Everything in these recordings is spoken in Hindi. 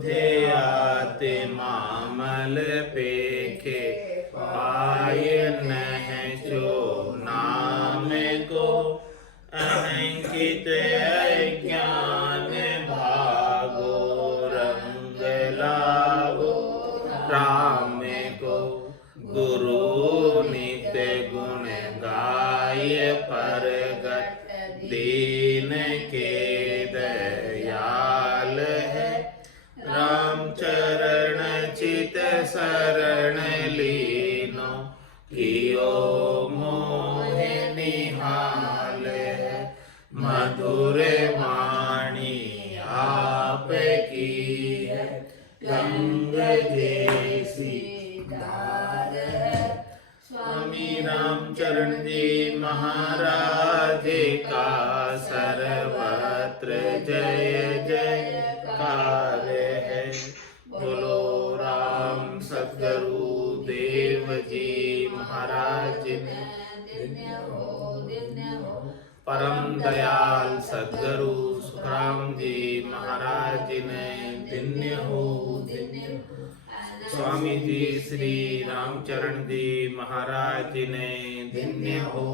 सुधे आते मामल पेखे, पाय नह जो नाम को, अहंकित अज्ञान भागो, रंग लागो राम को। गुरु नित्य गुण गाय, परगट दीन के दयाल है। राम चरण चित शरण लीनो, कियो मोह निहाल है। मधुर वाणी आप की है, गंग जैसी धार है। स्वामी रामचरण जी महाराज का सर्वत्र जय जयकार है। बोलो राम सद्गुरु देव जी महाराज ने, परम दयाल सद्गुरु सुखराम जी महाराज ने, धन्य हो। स्वामी जी श्री रामचरण जी महाराज ने, धन्य हो।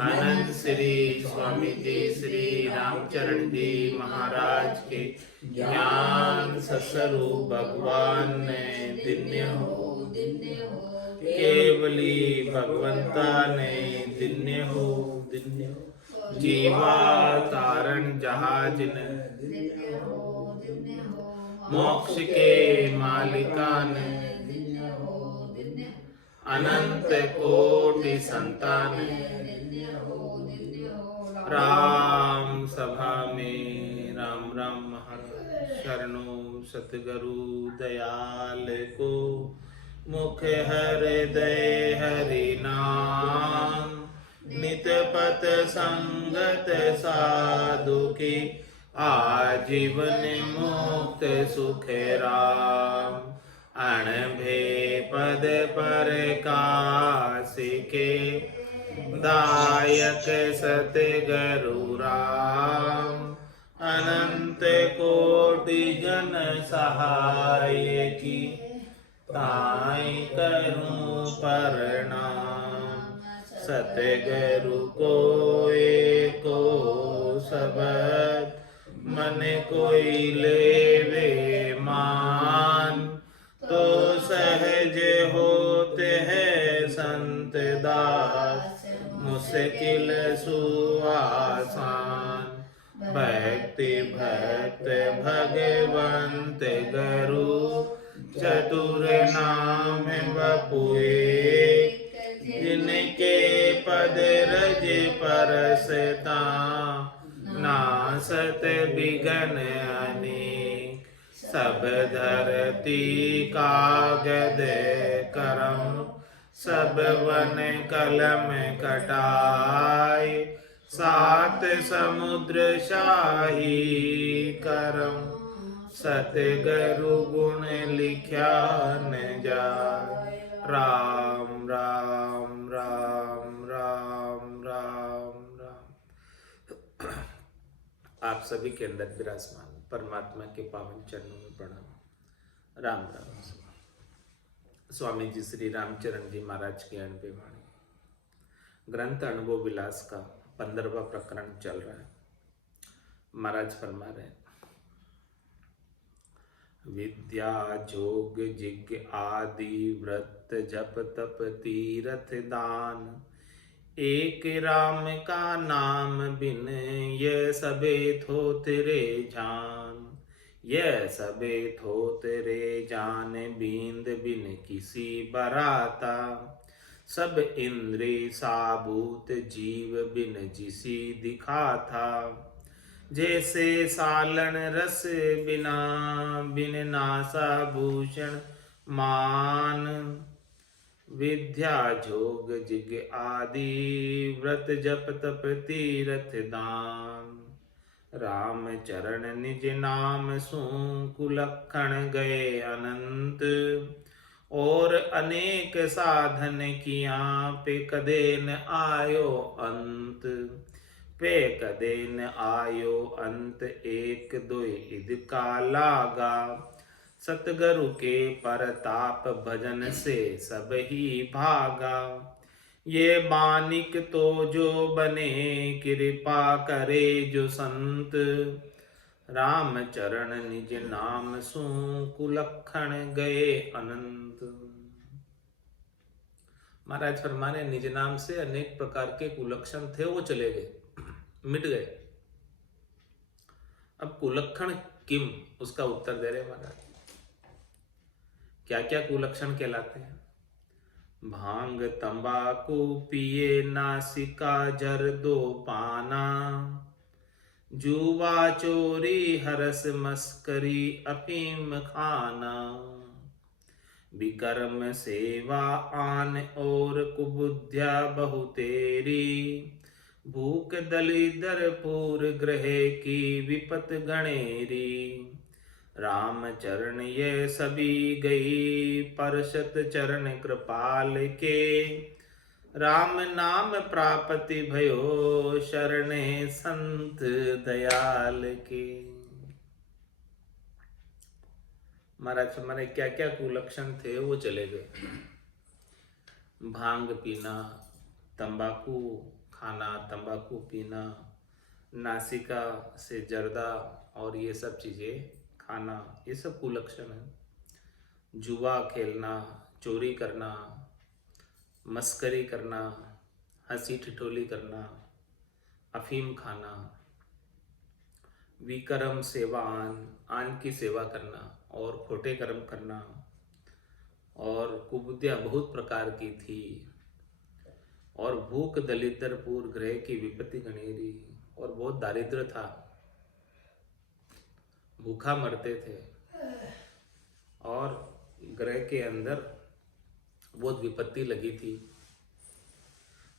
आनंद श्री स्वामी जी श्री रामचरण जी महाराज के ज्ञान सस्वरूप भगवान ने, धन्य हो। केवली भगवंता ने, धन्य हो। जीवा तारण जहाज ने, मोक्ष के मालिका ने, अनंत कोटि संतान, राम सभा में राम राम महाराज। शरणों सतगुरु दयाल को, मुख हृदय हरि नाम। नित पथ संगत साधु की, आजीवन मुक्त सुख राम। अणभे पद पर काश के, दायक सतगुरु राम। अनंत कोटि जन सहाय की, ताई करूं प्रणाम। सतगुरु को एको शब्द, मन कोई लेवे मान। तो सहज होते हैं संत दास, मुश्किल सुआसान। भक्ति भक्त भगवंत गुरु, चतुर नाम बपुए। जिनके पद रज परसता, नासत बिघन अनेक। सब धरती कागद करम, सब वन कलम कटाए। सात समुद्र शाही करम, सतगुरु गुण लिख्या न जाए। राम राम राम राम राम राम। आप सभी के अंदर विराजमान परमात्मा के पावन चरणों में प्रणाम। राम राम। स्वामी जी श्री रामचरण जी महाराज की अनुभव वाणी, ग्रंथ अनुभव विलास का 15वां प्रकरण चल रहा है। महाराज फरमा रहे, विद्या जोग जिज्ञ आदि व्रत जप तप तीरथ दान। एक राम का नाम बिन, ये सबे थो तेरे जान। यह सबे थो तेरे जान, बींद बिन किसी बराता। सब इंद्रिय साबूत जीव बिन जिसी दिखा था। जैसे सालन रस बिना, बिन नासा भूषण मान। विद्या जोग जिज्ञ आदि व्रत जप तप तीरथ दान। राम चरण निज नाम सु कुलक्षण गए अनंत। और अनेक साधन किया पे कदे न आयो अंत। वे कदे न आयो अंत एक दुई इद का लागा। सतगुरु के परताप भजन से सब ही भागा। ये बानिक तो जो बने कृपा करे जो संत। राम चरण निज नाम सु कुलक्षण गए अनंत। महाराज फरमाने निज नाम से अनेक प्रकार के कुलक्षण थे वो चले गए, मिट गए। अब कुलक्षण किम, उसका उत्तर दे रहे महाराज। क्या क्या कुलक्षण कहलाते हैं? भांग तंबाकू पिए नासिका जर्दो पाना। जुआ चोरी हरस मस्करी अफीम खाना। विकर्म सेवा आन और कुबुद्ध्या बहुतेरी। भूख दलिदर पूर ग्रह की विपत गणेरी। राम चरण ये सभी गई परशत चरण कृपाल के। राम नाम प्राप्ति भयो शरणे संत दयाल के। महाराज हमारे क्या क्या कुलक्षण थे वो चले गए। भांग पीना, तंबाकू खाना, तंबाकू पीना, नासिका से जर्दा और ये सब चीजें खाना, ये सब कुलक्षण है। जुआ खेलना, चोरी करना, मस्करी करना, हंसी ठिठोली करना, अफीम खाना, विकर्म सेवा आन की सेवा करना और खोटे कर्म करना, और कुबुद्धियाँ बहुत प्रकार की थी, और भूख दलितरपुर ग्रह की विपत्ति गणेरी, और बहुत दारिद्र था, भूखा मरते थे, और ग्रह के अंदर बहुत विपत्ति लगी थी।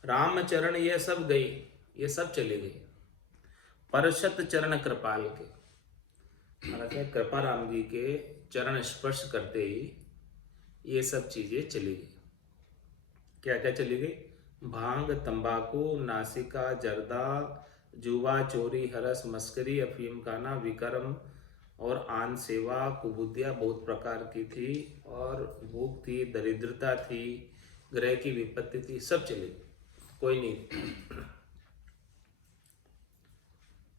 रामचरण ये सब गई, ये सब चले गए। परशत चरण कृपाल के, मतलब कृपा राम जी के चरण स्पर्श करते ही ये सब चीजें चली गई। क्या क्या चली गई? भांग, तंबाकू, नासिका, जर्दा, जुआ, चोरी, हरस, मस्करी, अफीम खाना, विकर्म और आन सेवा, कुबुद्धियाँ बहुत प्रकार की थी, और भूख थी, दरिद्रता थी, ग्रह की विपत्ति थी, सब चली गई, कोई नहीं।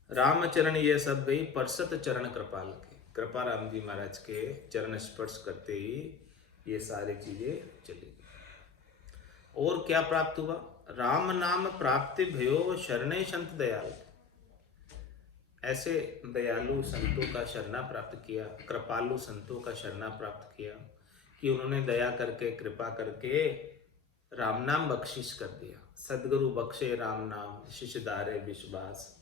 रामचरण ये सब गई परसत चरण कृपाल के, कृपा राम जी महाराज के चरण स्पर्श करते ही ये सारी चीजें चली गई। और क्या प्राप्त हुआ? राम नाम प्राप्ति भयो शरणे संत दयाल। ऐसे दयालु संतों का शरणा प्राप्त किया, कृपालु संतों का शरणा प्राप्त किया कि उन्होंने दया करके, कृपा करके राम नाम बख्शिश कर दिया। सदगुरु बख्शे राम नाम, शिष्य दारे विश्वास।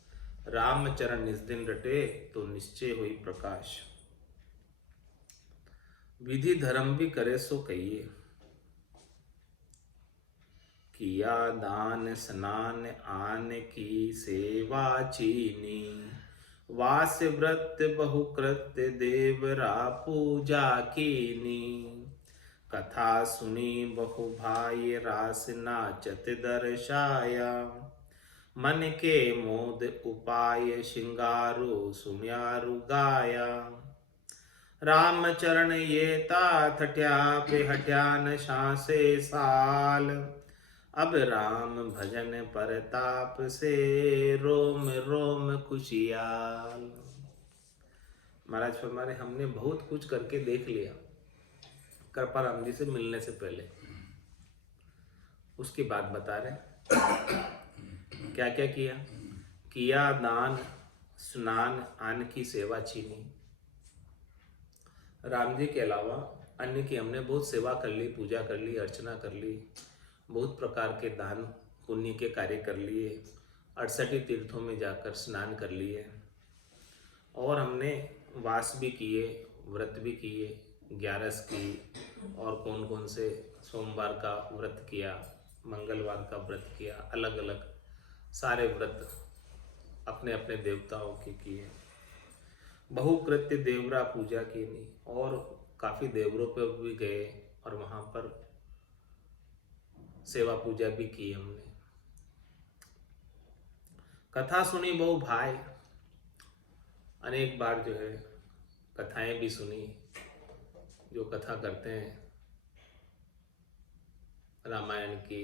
राम चरण निज दिन रटे तो निश्चय हुई प्रकाश। विधि धर्म भी करे सो कहिए, किया दान स्नान आन की सेवा चीनी। वास व्रत बहुकृत्य देवरा पूजा कीनी। कथा सुनी बहु भाई रास नाचत दर्शाया। मन के मोद उपाय श्रृंगारो सुम्यारु गाया। राम चरण ये तात हट्या पे हट्यान शासे साल। अब राम भजन परताप से रोम रोम खुशियाल। महाराज फरमाने हमने बहुत कुछ करके देख लिया कृपा राम जी से मिलने से पहले। उसकी बात बता रहे क्या क्या किया। किया दान स्नान आन की सेवा छीनी। राम जी के अलावा अन्य की हमने बहुत सेवा कर ली, पूजा कर ली, अर्चना कर ली, बहुत प्रकार के दान पुण्य के कार्य कर लिए, 68 तीर्थों में जाकर स्नान कर लिए, और हमने वास भी किए, व्रत भी किए, 11 की, और कौन कौन से सोमवार का व्रत किया, मंगलवार का व्रत किया, अलग अलग सारे व्रत अपने अपने देवताओं के किए। बहुकृत्य देवरा पूजा की नहीं, और काफ़ी देवरों पर भी गए और वहाँ पर सेवा पूजा भी की हमने। कथा सुनी बहु भाई, अनेक बार जो है कथाएं भी सुनी। जो कथा करते हैं रामायण की,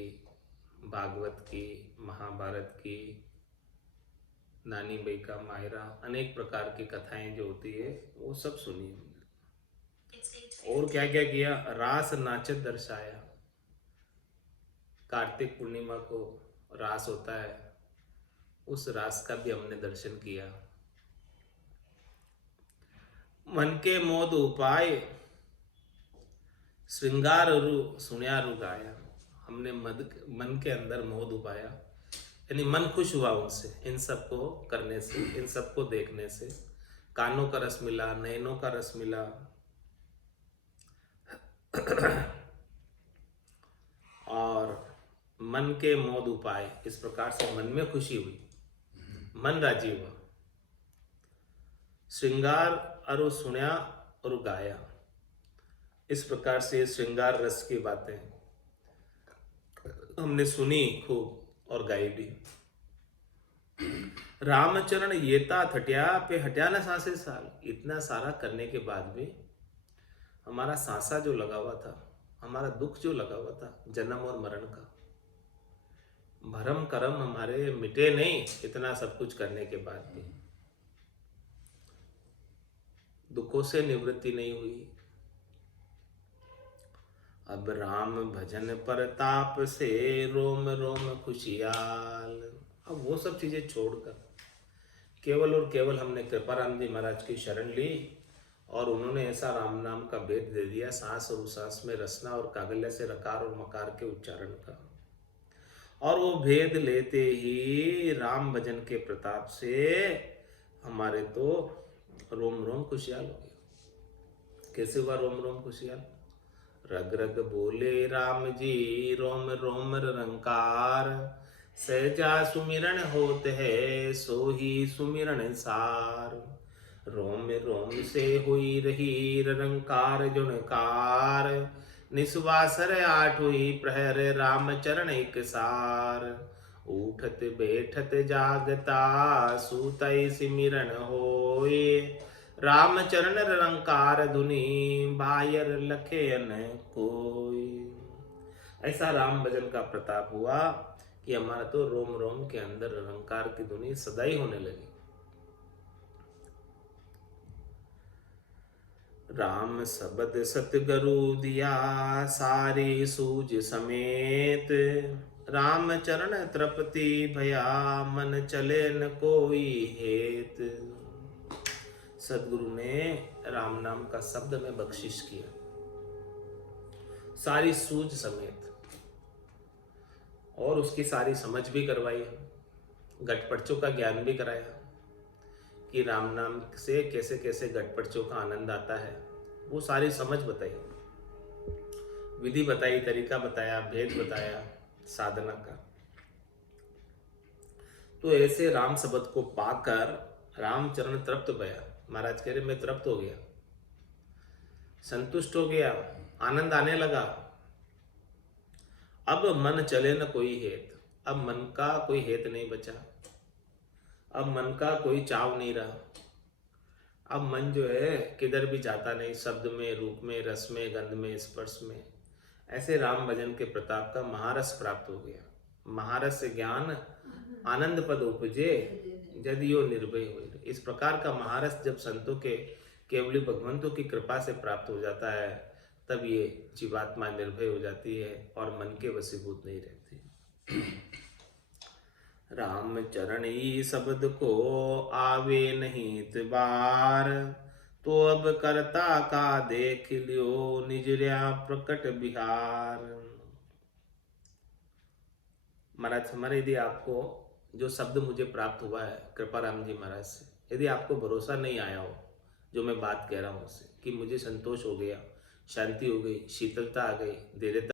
भागवत की, महाभारत की, नानी बाई का मायरा, अनेक प्रकार की कथाएं जो होती है वो सब सुनी हमने। और क्या क्या किया, रास नाचत दर्शाया। कार्तिक पूर्णिमा को रास होता है, उस रास का भी हमने दर्शन किया। मन के मोद उपाय श्रृंगार रु सुनियारु गाया। हमने मन के अंदर मोद उपाया, यानी मन खुश हुआ उनसे, इन सब को करने से, इन सब को देखने से। कानों का रस मिला, नयनों का रस मिला। और मन के मोद उपाय, इस प्रकार से मन में खुशी हुई, मन राजी हुआ। श्रृंगार अरु सुनिया और गाया, इस प्रकार से श्रृंगार रस की बातें हमने सुनी खूब और गाई भी। रामचरण येता थटिया पे हटिया न सांसे साल। इतना सारा करने के बाद भी हमारा सांसा जो लगा हुआ था, हमारा दुख जो लगा हुआ था जन्म और मरण का, भरम करम हमारे मिटे नहीं। इतना सब कुछ करने के बाद भी दुखों से निवृत्ति नहीं हुई। अब राम भजन पर ताप से रोम रोम खुशियाल। अब वो सब चीजें छोड़कर केवल और केवल हमने कृपाराम जी महाराज की शरण ली, और उन्होंने ऐसा राम नाम का भेद दे दिया, सांस और उसास में रसना और कागल्य से रकार और मकार के उच्चारण का। और वो भेद लेते ही राम भजन के प्रताप से हमारे तो रोम रोम खुशियाल हो गया। कैसे हुआ रोम रोम खुशियाल? रग रग बोले राम जी रोम रोम रंकार। सहजा सुमिरन होत है सो ही सुमिरन सार। रोम रोम से हुई रही रंकार जुनकार। निस्वासर आठ हुई प्रहर राम चरण एक सार। उठत बैठत जागता सूतई सिमिरन होए। राम चरण रंकार धुनी बायर लखे न कोई। ऐसा राम भजन का प्रताप हुआ कि हमारा तो रोम रोम के अंदर रंकार की धुनी सदा ही होने लगी। राम शब्द सतगुरु दिया सारी सूझ समेत। राम चरण तृप्ति भया मन चले न कोई हेत। सदगुरु ने राम नाम का शब्द में बख्शिश किया, सारी सूझ समेत, और उसकी सारी समझ भी करवाई, गटपड़चों का ज्ञान भी कराया कि राम नाम से कैसे कैसे गटपड़चों का आनंद आता है। वो सारी समझ बताई, विधि बताई, तरीका बताया, भेद बताया साधना का। तो ऐसे राम शब्द को पाकर रामचरण तृप्त भया। महाराज कह रहे मैं तृप्त हो गया, संतुष्ट हो गया, आनंद आने लगा। अब मन चले न कोई हेत। अब मन का कोई हेत नहीं बचा, अब मन का कोई चाव नहीं रहा। अब मन जो है किधर भी जाता नहीं, शब्द में, रूप में, रस में, गंध में, स्पर्श में। ऐसे राम भजन के प्रताप का महारस प्राप्त हो गया। महारस से ज्ञान आनंद पद उपजे यदि निर्भय हो। इस प्रकार का महारस जब संतों के, केवली भगवंतों की कृपा से प्राप्त हो जाता है, तब ये जीवात्मा निर्भय हो जाती है और मन के वशीभूत नहीं रहती। राम चरण ही शब्द को आवे नहीं तिबार। तो अब करता का देख लियो निजरिया प्रकट बिहार। महाराज हमारे, यदि आपको जो शब्द मुझे प्राप्त हुआ है कृपाराम जी महाराज से, यदि आपको भरोसा नहीं आया हो जो मैं बात कह रहा हूँ उससे, कि मुझे संतोष हो गया, शांति हो गई, शीतलता आ गई, धैर्यता